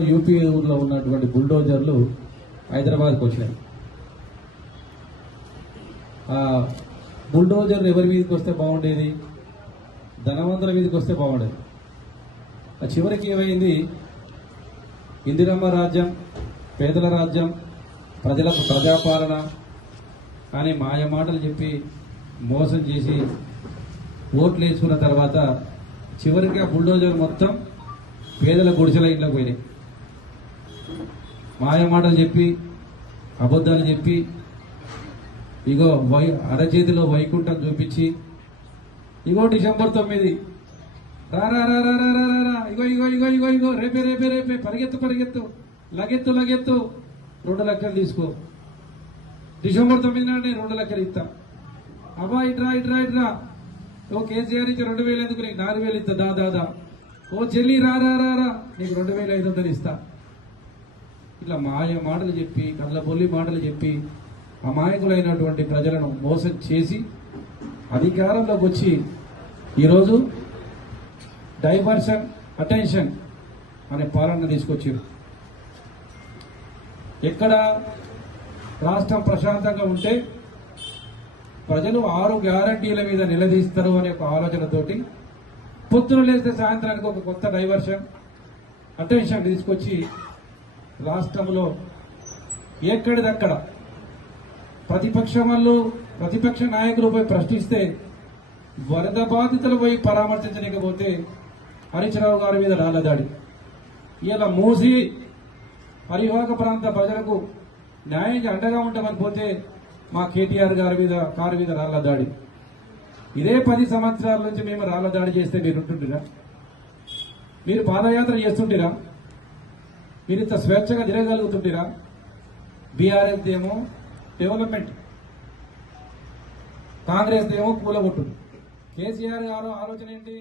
ఉన్నటువంటి బుల్డోజర్లు హైదరాబాద్కి వచ్చినాయి. బుల్డోజర్ ఎవరి మీదకి వస్తే బాగుండేది? ధనవంతుల మీదకి వస్తే బాగుండేది. చివరికి ఏమైంది? ఇందిరమ్మ రాజ్యం పేదల రాజ్యం ప్రజలకు ప్రజాపాలన అని మాయ మాటలు చెప్పి మోసం చేసి ఓట్లు వేసుకున్న తర్వాత చివరికి ఆ బుల్డోజర్ మొత్తం పేదల గుడిసెల ఇంట్లోకి పోయినాయి. మాయ మాటలు చెప్పి అబద్ధాలు చెప్పి ఇగో వై అరచేతిలో వైకుంఠం చూపించి ఇగో డిసెంబర్ తొమ్మిది. రారా రారా రారా రారా ఇగో ఇగో ఇగో ఇగో ఇగో రేపే రేపే రేపే. పరిగెత్తు పరిగెత్తు. లగెత్తు లగెత్తు. రెండు లక్షలు తీసుకో. డిసెంబర్ తొమ్మిది నాడు రెండు లక్షలు ఇస్తా. అబ్బా ఇట్రా ఇట్రా ఇట్రా ఓ కేసీఆర్ ఇచ్చి రెండు వేలు ఎందుకు నీకు? నాలుగు వేలు ఇస్తా దా దా ఓ చెల్లి రా రా రా. నీకు రెండు వేలు ఐదు వందలు ఇస్తా. ఇట్లా మాయ మాటలు చెప్పి కళ్ళబొల్లి మాటలు చెప్పి అమాయకులైనటువంటి ప్రజలను మోసం చేసి అధికారంలోకి వచ్చి ఈరోజు డైవర్షన్ అటెన్షన్ అనే పాలన తీసుకొచ్చారు. ఎక్కడ రాష్ట్రం ప్రశాంతంగా ఉంటే ప్రజలు ఆరు గ్యారంటీల మీద నిలదీస్తారు అనే ఒక ఆలోచనతోటి పొద్దున లేస్తే సాయంత్రానికి ఒక కొత్త డైవర్షన్ అటెన్షన్ తీసుకొచ్చి రాష్ట్రంలో ఎక్కడిదక్కడ ప్రతిపక్షం వాళ్ళు ప్రతిపక్ష నాయకులు పోయి ప్రశ్నిస్తే వరద బాధితులు పోయి పరామర్శించలేకపోతే హరీశ్రావు గారి మీద రాళ్ళ దాడి. ఇలా మూసి పరివాహక ప్రాంత ప్రజలకు న్యాయంగా అండగా ఉంటామని పోతే మా కేటీఆర్ గారి మీద కారు మీద రాళ్ళ దాడి. ఇదే పది సంవత్సరాల నుంచి మేము రాళ్ళ దాడి చేస్తే మీరు ఉంటుంటిరా మీరు పాదయాత్ర చేస్తుంటారా? మీరు ఇంత స్వేచ్ఛగా తిరగగలుగుతుంటారా బీఆర్ఎస్ ఏమో డెవలప్మెంట్ కాంగ్రెస్ ఏమో కూలగొట్టు కేసీఆర్ గారు ఆలోచన ఏంటి?